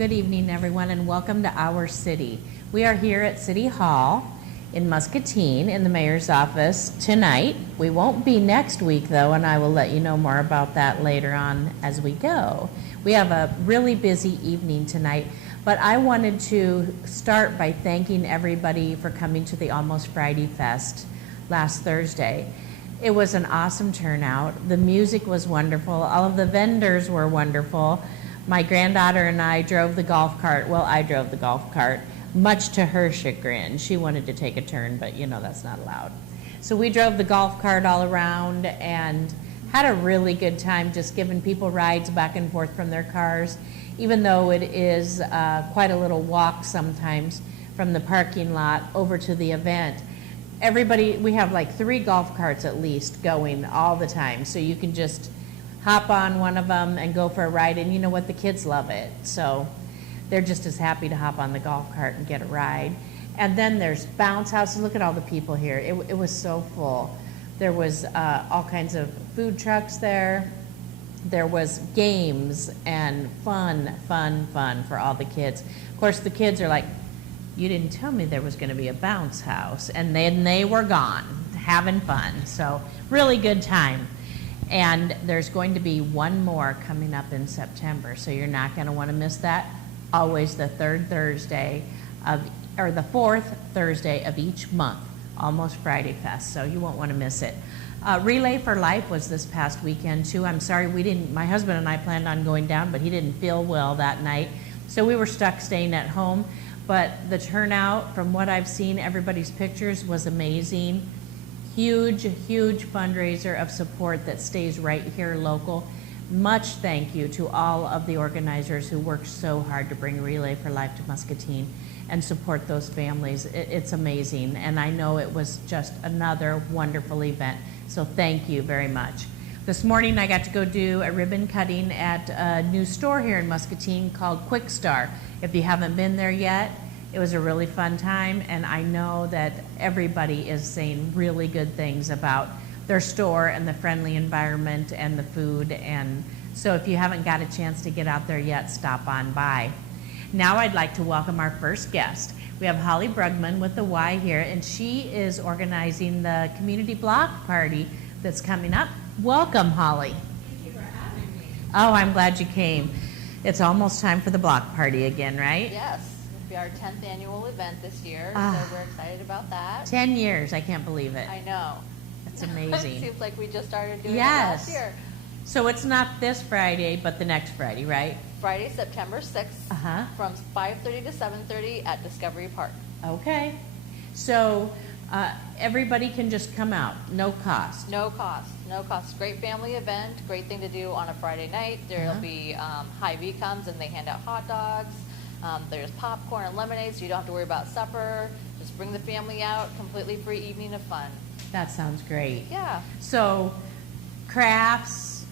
Good evening, everyone, and welcome to our city. We are here at City Hall in Muscatine in the mayor's office tonight. We won't be next week, though, and I will let you know more about that later on as we go. We have a really busy evening tonight, but I wanted to start by thanking everybody for coming to the Almost Friday Fest last Thursday. It was an awesome turnout. The music was wonderful. All of the vendors were wonderful. My granddaughter and I drove the golf cart. Well, I drove the golf cart, much to her chagrin. She wanted to take a turn, but you know that's not allowed. So we drove the golf cart all around and had a really good time just giving people rides back and forth from their cars, even though it is quite a little walk sometimes from the parking lot over to the event. Everybody, we have like 3 golf carts at least going all the time, so you can just hop on one of them and go for a ride, and you know what, the kids love it, so they're just as happy to hop on the golf cart and get a ride. And then there's bounce houses. Look at all the people here. It was so full. There was all kinds of food trucks there. There was games and fun for all the kids. Of course, the kids are like, you didn't tell me there was going to be a bounce house, and then they were gone having fun. So really good time. And there's going to be one more coming up in September, so you're not going to want to miss that. Always the third Thursday or the fourth Thursday of each month, Almost Friday Fest, so you won't want to miss it. Relay for Life was this past weekend too. I'm sorry my husband and I planned on going down, but he didn't feel well that night, so we were stuck staying at home. But the turnout, from what I've seen, everybody's pictures, was amazing. Huge fundraiser of support that stays right here local. Much thank you to all of the organizers who worked so hard to bring Relay for Life to Muscatine and support those families. It's amazing, and I know it was just another wonderful event, so thank you very much. This morning I got to go do a ribbon cutting at a new store here in Muscatine called Quick Star. If you haven't been there yet, it was a really fun time, and I know that everybody is saying really good things about their store and the friendly environment and the food, and so if you haven't got a chance to get out there yet, stop on by. Now I'd like to welcome our first guest. We have Holly Brugman with the Y here, and she is organizing the community block party that's coming up. Welcome, Holly. Thank you for having me. Oh, I'm glad you came. It's almost time for the block party again, right? Yes. Be our 10th annual event this year, so we're excited about that. 10 years, I can't believe it. I know. That's amazing. It seems like we just started doing it last year. So it's not this Friday, but the next Friday, right? Friday, September 6th, from 5:30 to 7:30 at Discovery Park. Okay. So everybody can just come out, no cost? No cost. No cost. Great family event, great thing to do on a Friday night. There'll be Hy-Vee comes and they hand out hot dogs. There's popcorn and lemonade, so you don't have to worry about supper. Just bring the family out, completely free evening of fun. That sounds great. Yeah. So crafts,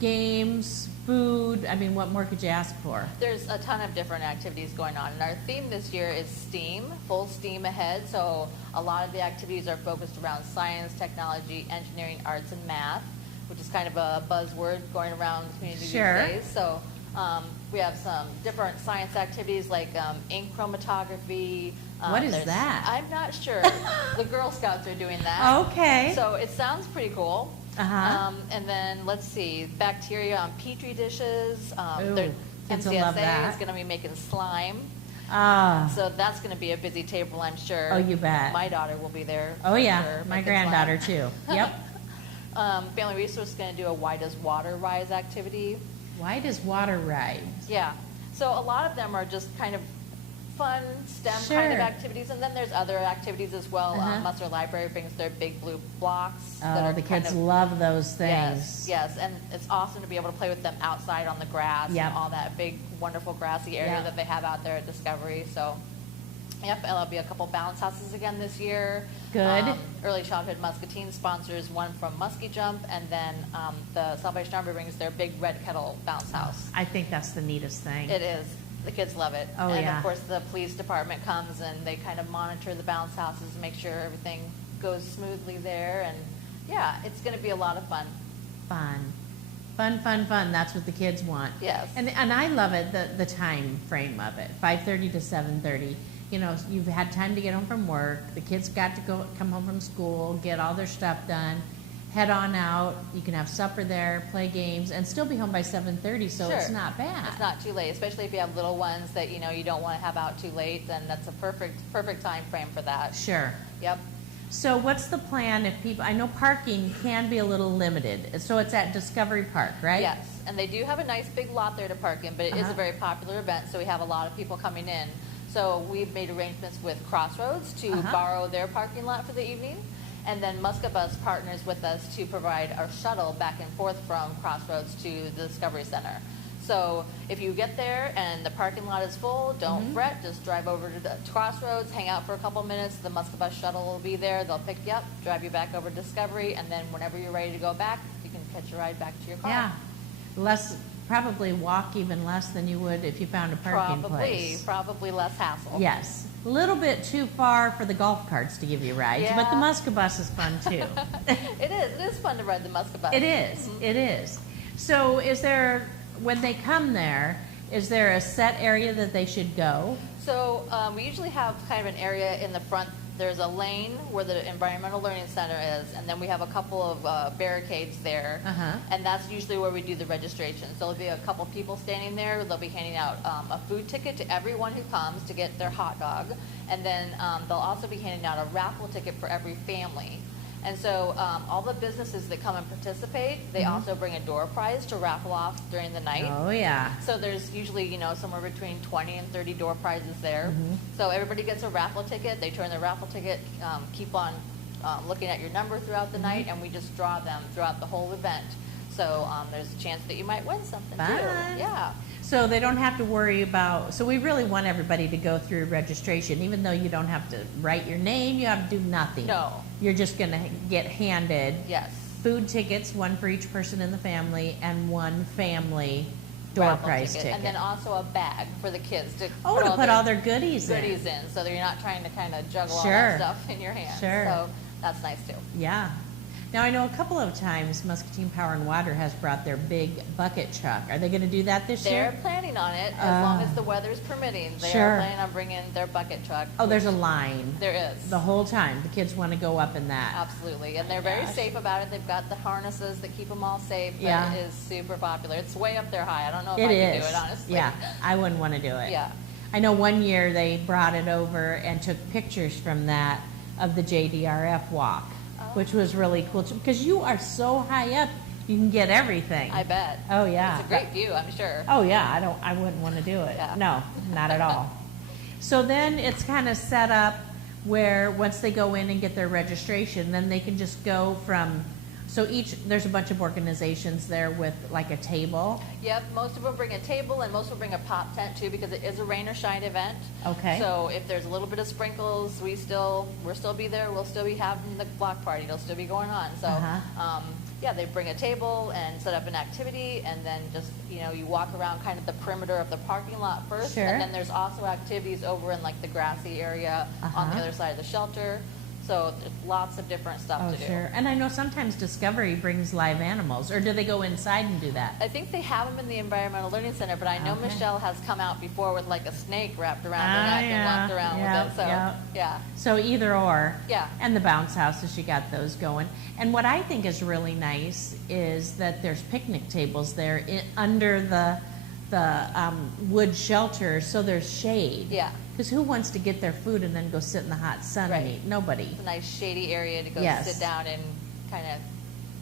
games, food, I mean, what more could you ask for? There's a ton of different activities going on, and our theme this year is STEAM, full steam ahead. So a lot of the activities are focused around science, technology, engineering, arts, and math, which is kind of a buzzword going around the community these days. So we have some different science activities like ink chromatography. What is that? I'm not sure. The Girl Scouts are doing that. Okay. So it sounds pretty cool. And then let's see, bacteria on petri dishes. Kids will love that. is going to be making slime. Ah. So that's going to be a busy table, I'm sure. Oh, you bet. My daughter will be there. Oh, yeah. Sure, My granddaughter, too. Yep. Family Resource is going to do a Why Does Water Rise activity. Why does water rise? Yeah. So a lot of them are just kind of fun STEM kind of activities, and then there's other activities as well. Musser Library brings their big blue blocks. Oh, the kids love those things. Yes, and it's awesome to be able to play with them outside on the grass and all that big, wonderful grassy area that they have out there at Discovery. So, and there'll be a couple bounce houses again this year. Good. Early Childhood Muscatine sponsors one from Muskie Jump, and then the Salvation Army brings their big Red Kettle bounce house. I think that's the neatest thing. It is. The kids love it. Oh, and of course the police department comes and they kind of monitor the bounce houses and make sure everything goes smoothly there. And yeah, it's going to be a lot of fun. Fun, fun, fun. That's what the kids want. Yes. And I love it, the time frame of it, 5:30 to 7:30. You know, you've had time to get home from work. The kids got to come home from school, get all their stuff done, head on out. You can have supper there, play games, and still be home by 7:30. So Sure. it's not bad. It's not too late, especially if you have little ones that you know you don't want to have out too late. Then that's a perfect time frame for that. Sure. Yep. So what's the plan if people? I know parking can be a little limited. So it's at Discovery Park, right? Yes, and they do have a nice big lot there to park in, but it is a very popular event, so we have a lot of people coming in. So we've made arrangements with Crossroads to borrow their parking lot for the evening, and then Muscatine partners with us to provide our shuttle back and forth from Crossroads to the Discovery Center. So if you get there and the parking lot is full, don't fret. Just drive over to the Crossroads, hang out for a couple minutes. The Muscatine shuttle will be there. They'll pick you up, drive you back over to Discovery, and then whenever you're ready to go back, you can catch a ride back to your car. Yeah. Probably walk even less than you would if you found a parking place. Probably less hassle. Yes. A little bit too far for the golf carts to give you rides, but the Musca bus is fun too. It is. It is fun to ride the Musca bus. It is. It is. So when they come there, is there a set area that they should go? So we usually have kind of an area in the front. There's a lane where the Environmental Learning Center is, and then we have a couple of barricades there, and that's usually where we do the registration. So there'll be a couple people standing there. They'll be handing out a food ticket to everyone who comes to get their hot dog, and then they'll also be handing out a raffle ticket for every family. And so all the businesses that come and participate, they also bring a door prize to raffle off during the night. Oh, yeah. So there's usually, somewhere between 20 and 30 door prizes there. So everybody gets a raffle ticket. They turn their raffle ticket, keep on looking at your number throughout the night, and we just draw them throughout the whole event. So there's a chance that you might win something Fun. too. Yeah. So they don't have to worry about, so we really want everybody to go through registration, even though you don't have to write your name, you have to do nothing. No. You're just going to get handed Yes. food tickets, one for each person in the family, and one family door Raffle prize ticket. And then also a bag for the kids to put all their goodies in, so that you're not trying to kind of juggle all Sure. that stuff in your hands. Sure. So that's nice too. Yeah. Now, I know a couple of times Muscatine Power and Water has brought their big bucket truck. Are they going to do that this year? They're planning on it as long as the weather's permitting. They Sure. are planning on bringing their bucket truck. Oh, there's a line. There is. The whole time. The kids want to go up in that. Absolutely. And they're very safe about it. They've got the harnesses that keep them all safe. But Yeah. It is super popular. It's way up there high. I don't know if It I can is. do it, honestly. Yeah, I wouldn't want to do it. Yeah. I know one year they brought it over and took pictures from that of the JDRF walk, which was really cool because you are so high up, you can get everything. I bet. Oh yeah. It's a great view, I'm sure. Oh yeah, I wouldn't want to do it. Yeah. No, not at all. So then it's kind of set up where once they go in and get their registration, then they can just go from, so there's a bunch of organizations there with like a table. Yep, most of them bring a table and most will bring a pop tent too because it is a rain or shine event. Okay. So if there's a little bit of sprinkles, we'll still be there. We'll still be having the block party. It'll still be going on. So yeah, they bring a table and set up an activity, and then just you walk around kind of the perimeter of the parking lot first, Sure. and then there's also activities over in like the grassy area on the other side of the shelter. So there's lots of different stuff to do. Sure. And I know sometimes Discovery brings live animals, or do they go inside and do that? I think they have them in the Environmental Learning Center, but I know Michelle has come out before with like a snake wrapped around her neck and walked around with it. So yeah. So either or. Yeah. And the bounce houses, you got those going. And what I think is really nice is that there's picnic tables there under the wood shelter, so there's shade. Yeah. Because who wants to get their food and then go sit in the hot sun and eat? Nobody. It's a nice shady area to go sit down and kind of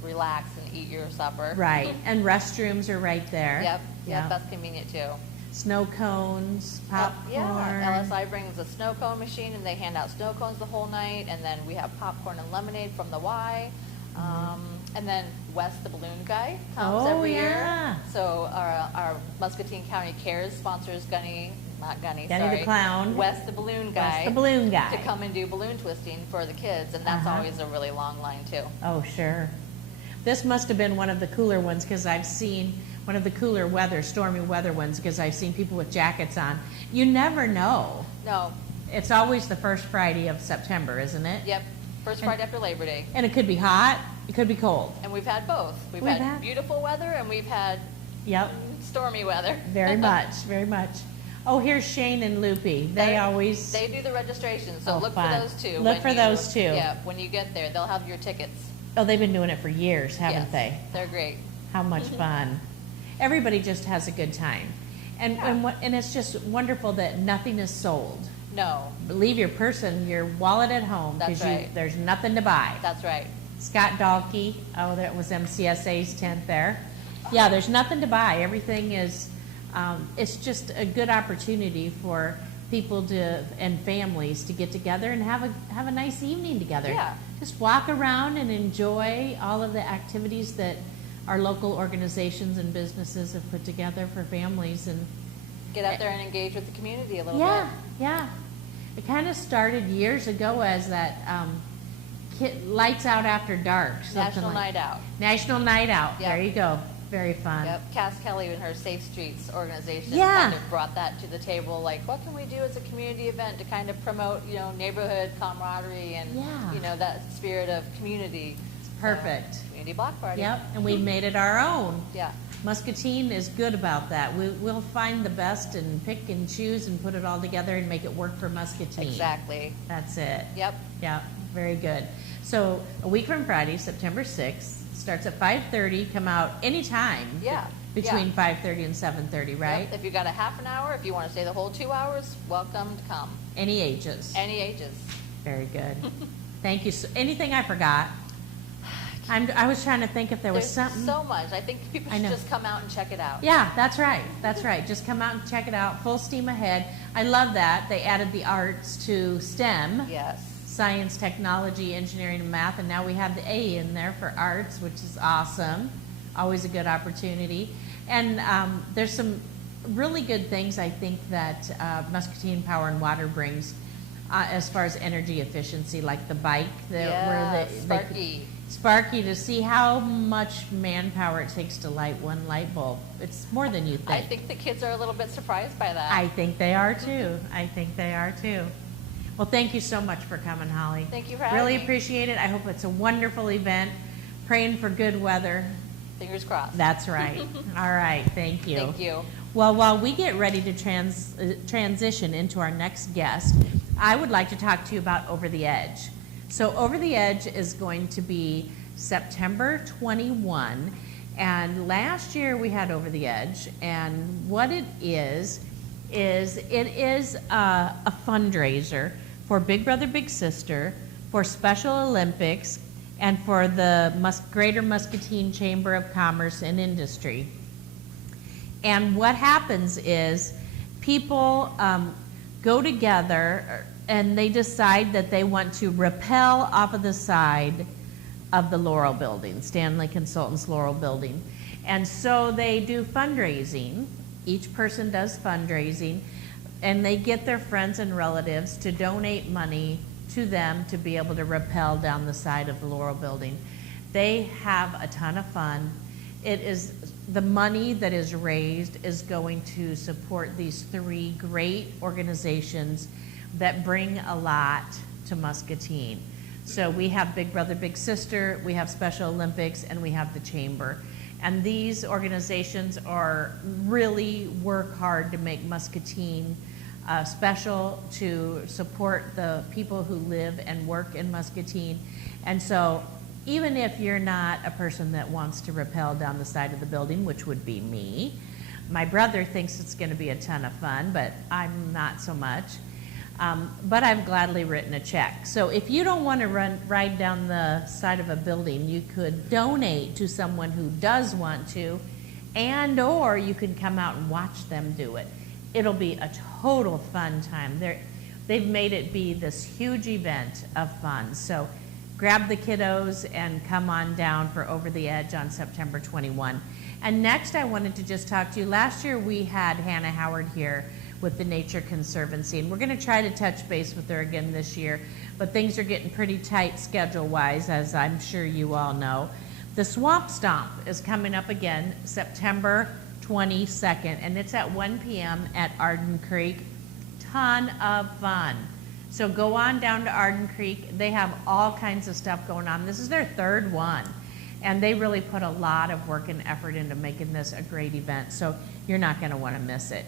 relax and eat your supper. Right. And restrooms are right there. Yep, that's convenient too. Snow cones, popcorn. Yeah, LSI brings a snow cone machine and they hand out snow cones the whole night, and then we have popcorn and lemonade from the Y. And then Wes, the balloon guy, comes every year. So our Muscatine County Cares sponsors Gunny the clown. Wes, the balloon guy. Wes, the balloon guy. To come and do balloon twisting for the kids, and that's always a really long line too. Oh, sure. This must have been one of the cooler ones because I've seen one of the cooler stormy weather ones because I've seen people with jackets on. You never know. No. It's always the first Friday of September, isn't it? Yep. First Friday after Labor Day. And it could be hot, it could be cold. And we've had both. We've had beautiful weather and we've had stormy weather. Very much, very much. Oh, here's Shane and Loopy. They do the registration, so look fun. for those two. Look for those two. Yeah, when you get there, they'll have your tickets. Oh, they've been doing it for years, haven't they? They're great. How much fun. Everybody just has a good time. And it's just wonderful that nothing is sold. No. Leave your wallet at home, because there's nothing to buy. That's right. Scott Dahlke, that was MCSA's tent there. Yeah, there's nothing to buy. Everything is, it's just a good opportunity for people and families to get together and have a nice evening together. Yeah. Just walk around and enjoy all of the activities that our local organizations and businesses have put together for families, and get out there and engage with the community a little bit. Yeah. It kind of started years ago as that lights out after dark. National Night Out. National Night Out. Yep. There you go. Very fun. Yep. Cass Kelly and her Safe Streets organization Yeah. kind of brought that to the table. Like, what can we do as a community event to kind of promote, neighborhood camaraderie and, that spirit of community. Perfect. Community block party. Yep. And we made it our own. Yeah. Muscatine is good about that. We'll find the best and pick and choose and put it all together and make it work for Muscatine. Exactly. That's it. Yep. Yeah. Very good. So a week from Friday, September 6th, starts at 5:30. Come out anytime. Yeah. Between 5:30 and 7:30, right? Yep. If you've got a half an hour, if you want to stay the whole 2 hours, welcome to come. Any ages. Any ages. Very good. Thank you. So, anything I forgot? I was trying to think if there was something. So much. I think people should just come out and check it out. Yeah, that's right. That's right. Just come out and check it out. Full steam ahead. I love that. They added the arts to STEM. Yes. Science, technology, engineering, and math. And now we have the A in there for arts, which is awesome. Always a good opportunity. And there's some really good things I think that Muscatine Power and Water brings as far as energy efficiency, like the bike. Sparky, to see how much manpower it takes to light one light bulb. It's more than you think. I think the kids are a little bit surprised by that. I think they are too. Well, thank you so much for coming, Holly. Thank you for having me. Really appreciate it. I hope it's a wonderful event. Praying for good weather. Fingers crossed. That's right. All right. Thank you. Thank you. Well, while we get ready to transition into our next guest, I would like to talk to you about Over the Edge. So Over the Edge is going to be September 21, and last year we had Over the Edge, and what it is a fundraiser for Big Brother Big Sister, for Special Olympics, and for the Greater Muscatine Chamber of Commerce and Industry. And what happens is people go together and they decide that they want to rappel off of the side of the Laurel Building, Stanley Consultants Laurel Building. And so they do fundraising. Each person does fundraising, and they get their friends and relatives to donate money to them to be able to rappel down the side of the Laurel Building. They have a ton of fun. The money that is raised is going to support these three great organizations that bring a lot to Muscatine. So we have Big Brother Big Sister, we have Special Olympics, and we have the Chamber. And these organizations really work hard to make Muscatine special, to support the people who live and work in Muscatine. And so even if you're not a person that wants to rappel down the side of the building, which would be me, my brother thinks it's going to be a ton of fun, but I'm not so much. But I've gladly written a check. So if you don't want to ride down the side of a building, you could donate to someone who does want to, or you can come out and watch them do it. It'll be a total fun time. They've made it be this huge event of fun. So grab the kiddos and come on down for Over the Edge on September 21. And next I wanted to just talk to you. Last year we had Hannah Howard here with the Nature Conservancy, and we're going to try to touch base with her again this year, but things are getting pretty tight schedule-wise, as I'm sure you all know. The Swamp Stomp is coming up again September 22nd, and it's at 1 p.m. at Arden Creek. Ton of fun. So go on down to Arden Creek. They have all kinds of stuff going on. This is their third one. And they really put a lot of work and effort into making this a great event. So you're not going to want to miss it.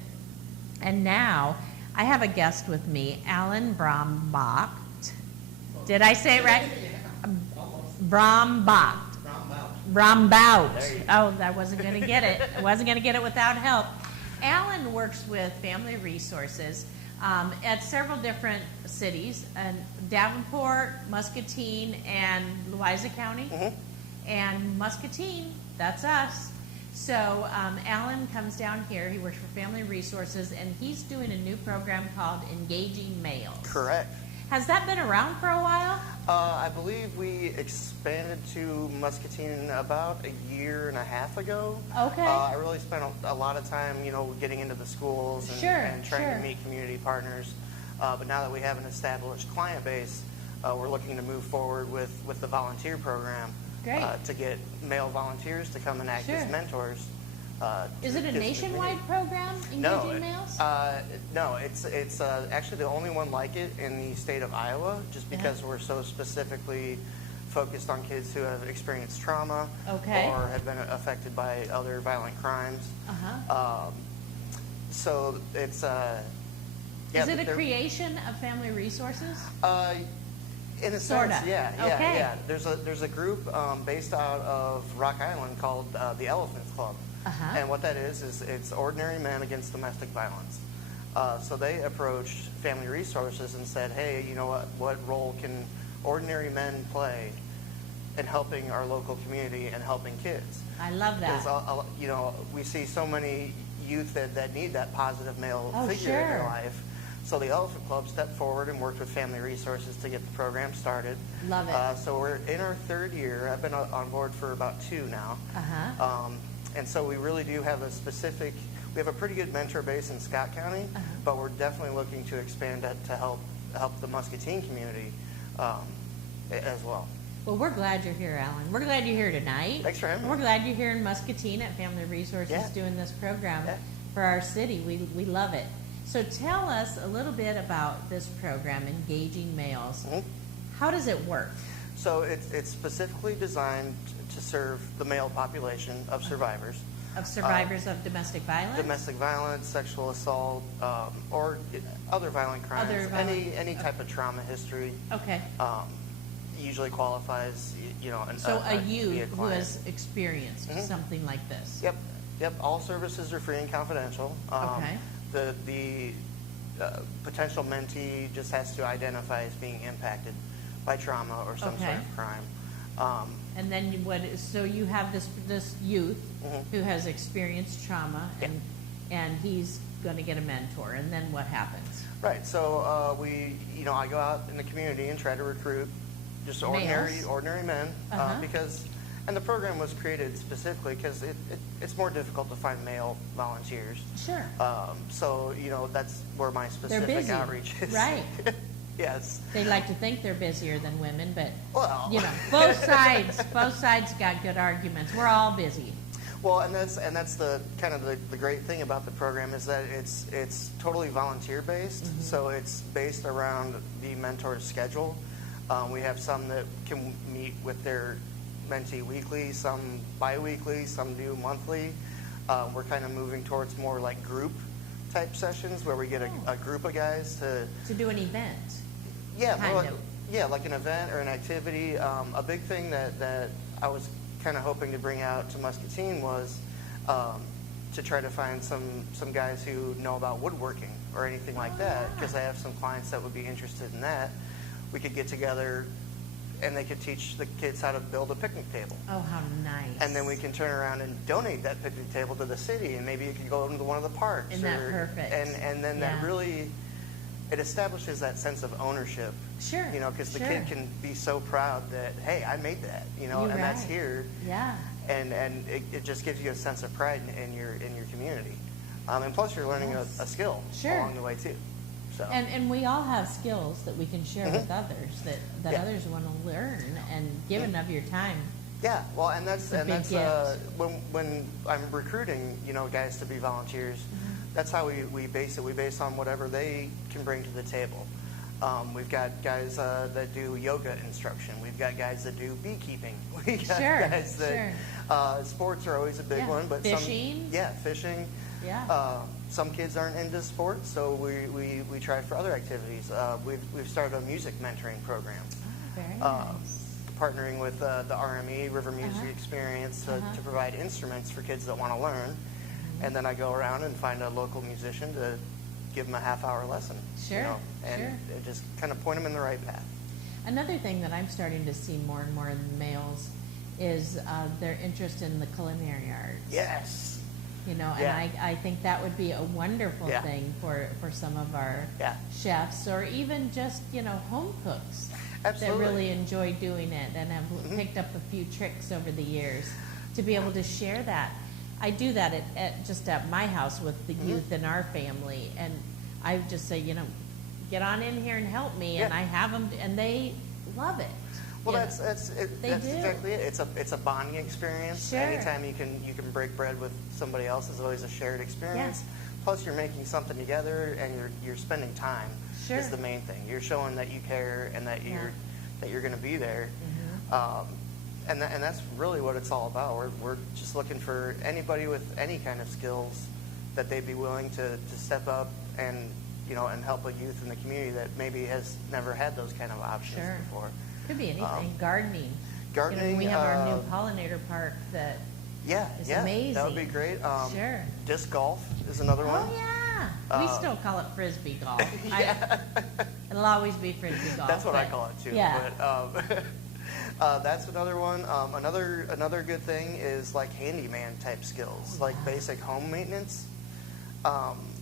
And now I have a guest with me, Alan Brombacht. Did I say it right? Brombacht. Brombacht. Oh, I wasn't going to get it. I wasn't going to get it without help. Alan works with Family Resources at several different cities, Davenport, Muscatine, and Louisa County. And Muscatine, that's us. So Alan comes down here. He works for Family Resources, and he's doing a new program called Engaging Males. Correct. Has that been around for a while? I believe we expanded to Muscatine about a year and a half ago. Okay. I really spent a lot of time, getting into the schools and trying to meet community partners. But now that we have an established client base, we're looking to move forward with the volunteer program. Great. To get male volunteers to come and act as mentors. Is it a nationwide program, Engaging Males? No, it's actually the only one like it in the state of Iowa, just because we're so specifically focused on kids who have experienced trauma or have been affected by other violent crimes. So it's is it a creation of Family Resources? In a Sorta. sense, yeah. There's a group based out of Rock Island called the Elephant Club. And what that is it's ordinary men against domestic violence. So they approached Family Resources and said, hey, you know what role can ordinary men play in helping our local community and helping kids? I love that. Because, we see so many youth that need that positive male figure in their life. So the Elephant Club stepped forward and worked with Family Resources to get the program started. Love it. So we're in our third year. I've been on board for about 2 now. And so we really do have we have a pretty good mentor base in Scott County, but we're definitely looking to expand that to help the Muscatine community as well. Well, we're glad you're here, Alan. We're glad you're here tonight. Thanks for having me. We're glad you're here in Muscatine at Family Resources doing this program for our city. We love it. So tell us a little bit about this program, Engaging Males. How does it work? So it's specifically designed to serve the male population of survivors. Of survivors of domestic violence? Domestic violence, sexual assault, or other violent crimes. Any type of trauma history. Okay. Usually qualifies, a youth who has experienced something like this. Yep. All services are free and confidential. The potential mentee just has to identify as being impacted by trauma or some sort of crime. And then so you have this youth who has experienced trauma, and he's going to get a mentor. And then what happens? Right. So I go out in the community and try to recruit just ordinary men and the program was created specifically because it's more difficult to find male volunteers. Sure. So that's where my specific outreach is. Right. Yes. They like to think they're busier than women, but both sides got good arguments. We're all busy. Well, and that's the kind of the great thing about the program is that it's totally volunteer based. So it's based around the mentor's schedule. We have some that can meet with their mentee weekly, some bi-weekly, some do monthly. We're kind of moving towards more like group type sessions where we get a group of guys to do an event. Like an event or an activity. A big thing that I was kind of hoping to bring out to Muscatine was to try to find some guys who know about woodworking or anything like that, because I have some clients that would be interested in that. We could get together and they could teach the kids how to build a picnic table. Oh, how nice. And then we can turn around and donate that picnic table to the city, and maybe you could go into one of the parks. Isn't that perfect? And then that really, it establishes that sense of ownership. Sure. Because the kid can be so proud that, hey, I made that, and that's here. Yeah. And it just gives you a sense of pride in your community. And plus you're learning a skill along the way too. So. And we all have skills that we can share with others that others want to learn, and giving of your time. Yeah, well, and that's when I'm recruiting, guys to be volunteers, that's how we base it. We base on whatever they can bring to the table. We've got guys that do yoga instruction. We've got guys that do beekeeping. We got Sure, guys that sports are always a big Yeah. one, but Fishing? fishing. Yeah. Some kids aren't into sports, so we try for other activities. We've started a music mentoring program. Oh, very nice. Partnering with the RME, River Music Experience, to provide instruments for kids that want to learn. And then I go around and find a local musician to give them a half-hour lesson. Sure, and just kind of point them in the right path. Another thing that I'm starting to see more and more in the males is their interest in the culinary arts. Yes. You know, and I think that would be a wonderful thing for some of our chefs, or even just, you know, home cooks. Absolutely. That really enjoy doing it and have picked up a few tricks over the years to be able to share that. I do that at my house with the youth in our family, and I just say, you know, get on in here and help me, and I have them, and they love it. Well, that's exactly it. It's a bonding experience. Sure. Anytime you can break bread with somebody else is always a shared experience. Yeah. Plus, you're making something together, and you're spending time. Sure. Is the main thing. You're showing that you care and that you're going to be there. And that's really what it's all about. We're just looking for anybody with any kind of skills that they'd be willing to step up and, you know, and help a youth in the community that maybe has never had those kind of options before. Could be anything. Gardening. Gardening. You know, we have our new pollinator park that is amazing. That would be great. Sure. Disc golf is another one. Oh, yeah. We still call it Frisbee golf. Yeah. It'll always be Frisbee golf. That's what I call it, too. Yeah. But, that's another one. Another good thing is like handyman type skills, like basic home maintenance.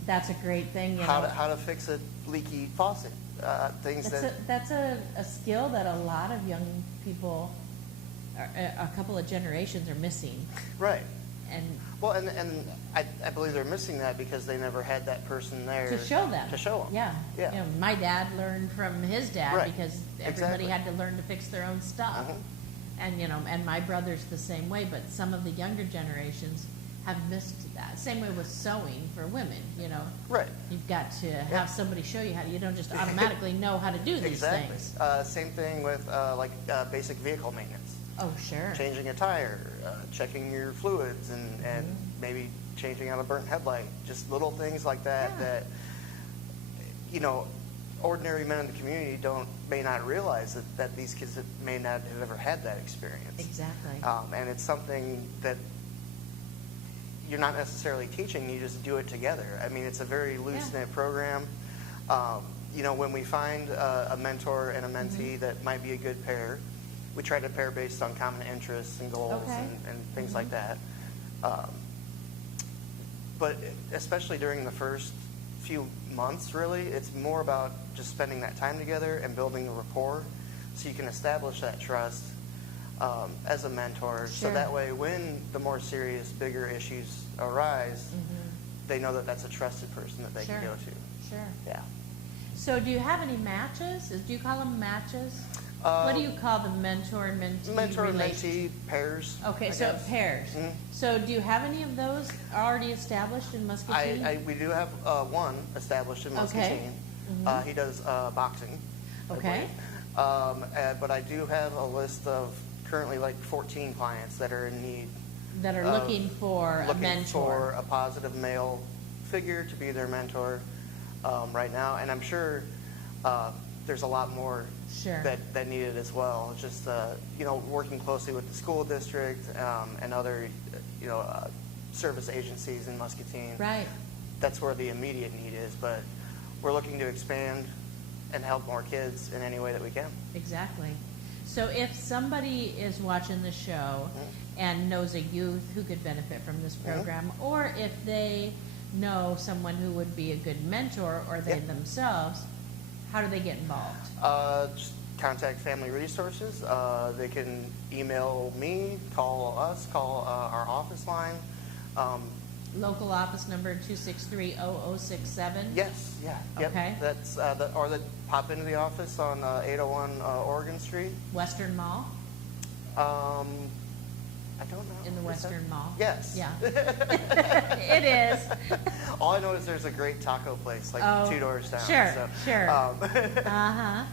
That's a great thing. You how know. to fix a leaky faucet. That's a skill that a lot of young people, a couple of generations, are missing. Right. And well, and I believe they're missing that because they never had that person there to show them. Yeah. You know, my dad learned from his dad because everybody had to learn to fix their own stuff. And you know, and my brother's the same way. But some of the younger generations have missed that. Same way with sewing for women. You know, right. You've got to have somebody show you how. You don't just automatically know how to do these things. Same thing with basic vehicle maintenance. Oh, sure. Changing a tire, checking your fluids, and maybe changing out a burnt headlight. Just little things like that that, you know, ordinary men in the community may not realize that these kids may not have ever had that experience. Exactly. And it's something that you're not necessarily teaching, you just do it together. I mean, it's a very loose-knit program. You know, when we find a mentor and a mentee that might be a good pair, we try to pair based on common interests and goals and things like that. But especially during the first few months, really, it's more about just spending that time together and building a rapport so you can establish that trust as a mentor. So that way, when the more serious, bigger issues arise, they know that that's a trusted person that they can go to. Sure. Yeah. So do you have any matches? Do you call them matches? What do you call the mentor and mentee? Mentor and mentee pairs. Okay, so pairs. So do you have any of those already established in Muscatine? We do have one established in Muscatine. He does boxing. Okay. But I do have a list of currently like 14 clients that are in need. That are looking for a mentor. Looking for a positive male figure to be their mentor right now. And I'm sure there's a lot more that need it as well. It's just, you know, working closely with the school district and other, you know, service agencies in Muscatine. Right. That's where the immediate need is, but we're looking to expand and help more kids in any way that we can. Exactly. So if somebody is watching the show and knows a youth who could benefit from this program, or if they know someone who would be a good mentor, or they themselves, how do they get involved? Just contact Family Resources. They can email me, call us, call our office line. Local office number 263-0067? Yes, yep. Okay. That's, or they pop into the office on 801 Oregon Street. Western Mall? I I don't know. In the Is that- Western Mall? Yes. Yeah. It is. All I know is there's a great taco place like Oh, 2 doors down. sure, so, sure. Uh-huh.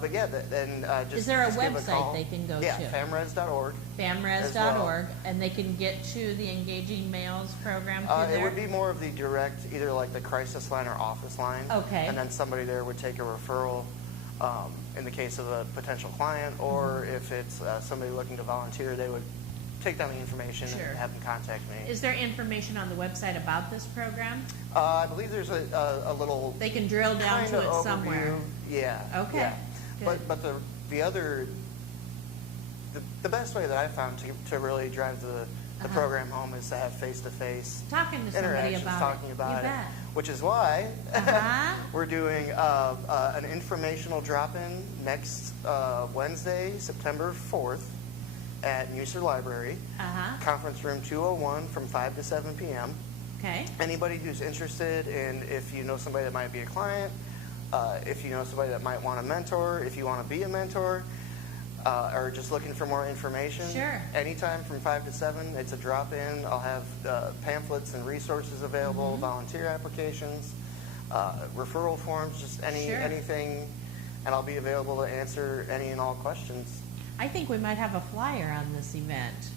But yeah, then just Is there a just give website call. they can go yeah, to? famres.org. famres.org, and they can get to the Engaging Males program through there? It would be more of the direct, either like the crisis line or office line. Okay. And then somebody there would take a referral in the case of a potential client, or if it's somebody looking to volunteer, they would take down the information Sure. and have them contact me. Is there information on the website about this program? I believe there's a little They can drill down kind to of it overview. somewhere. Yeah. Okay, Yeah. good. But the other the best way that I found to really drive the program home is to have face-to-face Talking to somebody interactions, about talking it. about You it. bet. Which is why Uh-huh. we're doing an informational drop-in next Wednesday, September 4th at Musser Library, conference room 201 from 5 to 7 p.m. Okay. Anybody who's interested in, if you know somebody that might be a client, if you know somebody that might want a mentor, if you want to be a mentor, or just looking for more information, Sure. anytime from 5 to 7, it's a drop-in. I'll have pamphlets and resources available, volunteer applications, referral forms, just Sure. anything, and I'll be available to answer any and all questions. I think we might have a flyer on this event,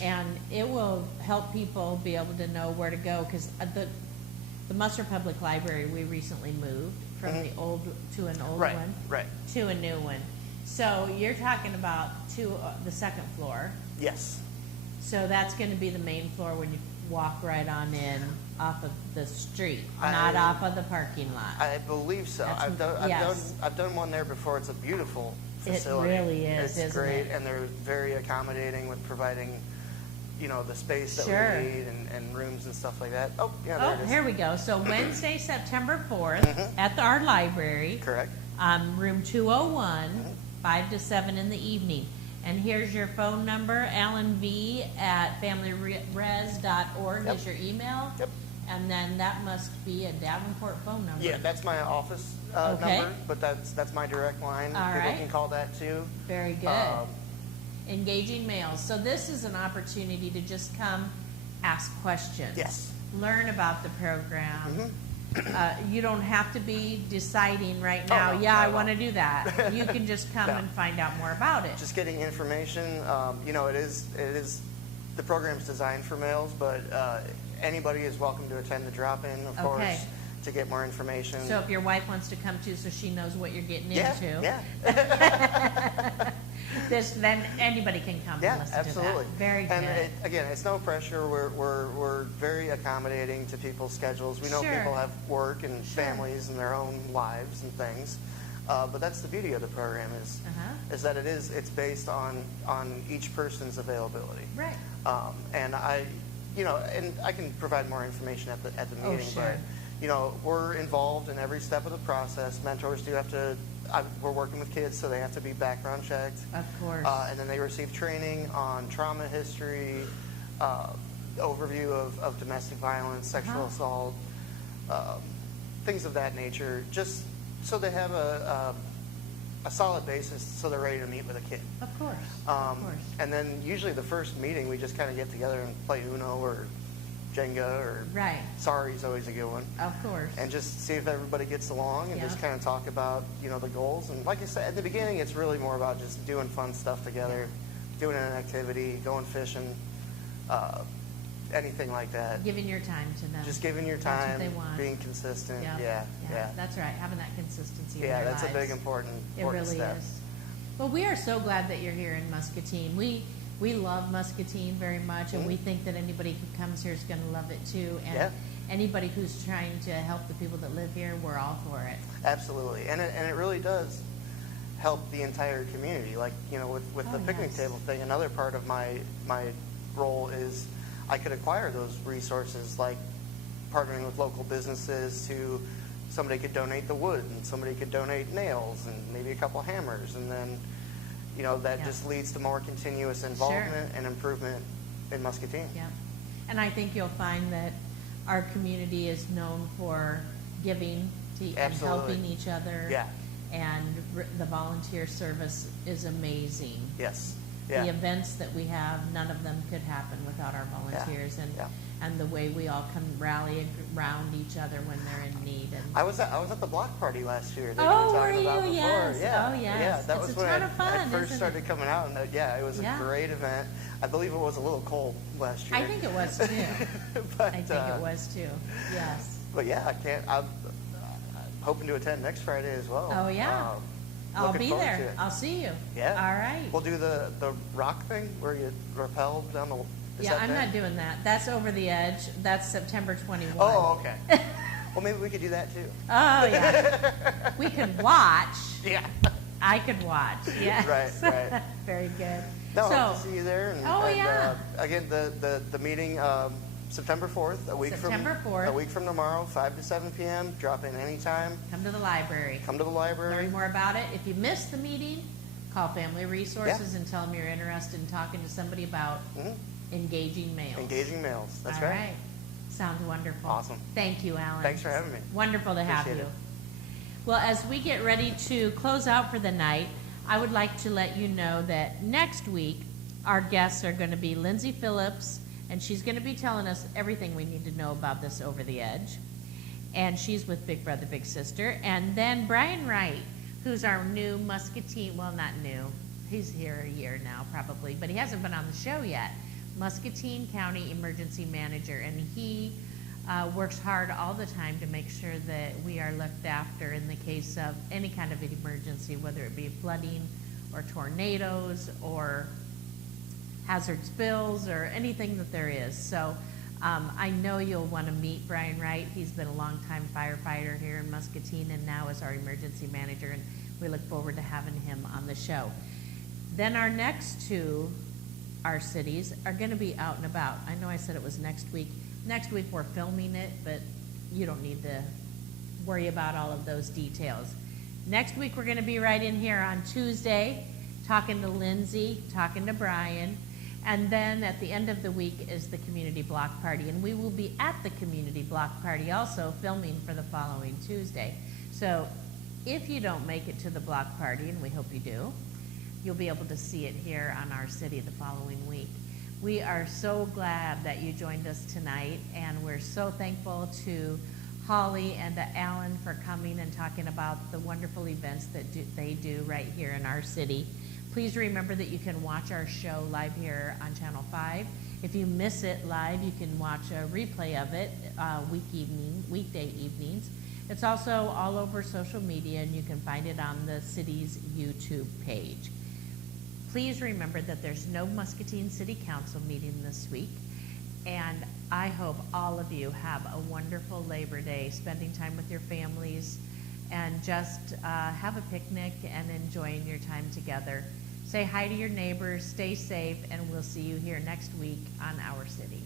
and it will help people be able to know where to go, because the Musser Public Library, we recently moved from the old to an old Right, one right. to a new one. So you're talking about the second floor. Yes. So that's going to be the main floor when you walk right on in off of the street, not off of the parking lot. I believe so. Yes. I've done one there before. It's a beautiful It facility. really is, It's isn't great, it? and they're very accommodating with providing, the space that Sure. we need and rooms and stuff like that. Oh, yeah, Oh, there it is. here we go. So Wednesday, September 4th, at our library, Correct. room 201, 5 to 7 in the evening. And here's your phone number, alanv@familyres.org Yep. is your email. Yep. And then that must be a Davenport phone number. Yeah, that's my office Okay. number, but that's my direct line. All People right. can call that too. Very good. Um, Engaging males. So this is an opportunity to just come ask questions. Yes. Learn about the program. You don't have to be deciding right Oh, now, no, yeah, not I at want to all. do that. You can just come No. and find out more about it. Just getting information. It is the program's designed for males, but anybody is welcome to attend the drop-in, of Okay. course, to get more information. So if your wife wants to come too, so she knows what you're getting into. Yeah. Then anybody can come Yeah, and listen absolutely. to that. Very good. And again, it's no pressure. We're very accommodating to people's schedules. We know Sure. people have work and Sure. families and their own lives and things. But that's the beauty of the program is that it's based on each person's availability. Right. And I can provide more information at the meeting. Sure. But we're involved in every step of the process. Mentors do have to. We're working with kids, so they have to be background checked. Of course. And then they receive training on trauma history, overview of domestic violence, sexual assault, things of that nature, just so they have a solid basis so they're ready to meet with a kid. Of course. Of course. And then usually the first meeting, we just kind of get together and play Uno or Jenga or Right. Sorry's always a good one. Of course. And just see if everybody gets along and just Yeah. kind of talk about, the goals. And like I said, at the beginning, it's really more about just doing fun stuff together, doing an activity, going fishing, anything like that. Giving your time to them. Just giving your That's what time, they want. being consistent. Yep. Yeah. That's right. Having that consistency in Yeah, their that's a lives. big important It really step. is. Well, we are so glad that you're here in Muscatine. We love Muscatine very much, and we think that anybody who comes here is going to love it too. And Yeah. anybody who's trying to help the people that live here, we're all for it. Absolutely, and it really does help the entire community. Like with the picnic yes. table thing, another part of my role is I could acquire those resources, like partnering with local businesses. Somebody could donate the wood, and somebody could donate nails, and maybe a couple hammers, and then that Yeah. just leads to more continuous involvement and improvement in Muscatine. Yeah. And I think you'll find that our community is known for giving and Absolutely. helping each other. Yeah. And the volunteer service is amazing. Yes. Yeah. The events that we have, none of them could happen without our volunteers Yeah. and the way we all can rally around each other when they're in need. And I was at the block party last year that oh, you were were talking about you? before. Yes. Yeah. Oh, yes. Yeah, that It's was a when ton of fun, I first isn't started it? coming out, and yeah, it was Yeah. a great event. I believe it was a little cold last year. I think it was too. But, I think it was too. Yes. But yeah, I'm hoping to attend next Friday as well. Oh yeah. I'll Looking be forward to there. it. I'll see you. Yeah. All right. We'll do the rock thing where you rappel down the. Is Yeah, that I'm there? not doing that. That's Over the Edge. That's September 21. Oh, okay. Well, maybe we could do that too. Oh, yeah. We could watch. Yeah. I could watch. Yes. Right. Very good. No, So, hope to see you there. And, Oh, yeah. Again, the meeting September 4th, September 4th. a week from tomorrow, 5 to 7 p.m. Drop in anytime. come to the library. Come to the library. Learn more about it. If you missed the meeting, call Family Resources and tell them you're interested in talking to somebody about Mhm. engaging males. Engaging males. That's All right. Sounds wonderful. Awesome. Thank you, Alan. Thanks for having me. Wonderful to have Appreciate you. it. Well, as we get ready to close out for the night, I would like to let you know that next week our guests are going to be Lindsay Phillips, and she's going to be telling us everything we need to know about this Over the Edge. And she's with Big Brother Big Sister. And then Brian Wright, who's our new Muscatine, well, not new, he's here a year now probably, but he hasn't been on the show yet, Muscatine County Emergency Manager. And he works hard all the time to make sure that we are looked after in the case of any kind of emergency, whether it be flooding or tornadoes or hazard spills or anything that there is. So I know you'll want to meet Brian Wright. He's been a longtime firefighter here in Muscatine and now is our emergency manager, and we look forward to having him on the show. Then our next two, our cities, are going to be out and about. I know I said it was next week. Next week we're filming it, but you don't need to worry about all of those details. Next week we're going to be right in here on Tuesday, talking to Lindsay, talking to Brian, and then at the end of the week is the community block party, and we will be at the community block party also filming for the following Tuesday. So if you don't make it to the block party, and we hope you do, you'll be able to see it here on Our City the following week. We are so glad that you joined us tonight, and we're so thankful to Holly and to Alan for coming and talking about the wonderful events that they do right here in our city. Please remember that you can watch our show live here on Channel 5. If you miss it live, you can watch a replay of it weekday evenings. It's also all over social media, and you can find it on the city's YouTube page. Please remember that there's no Muscatine City Council meeting this week, and I hope all of you have a wonderful Labor Day, spending time with your families, and just have a picnic and enjoying your time together. Say hi to your neighbors, stay safe, and we'll see you here next week on Our City.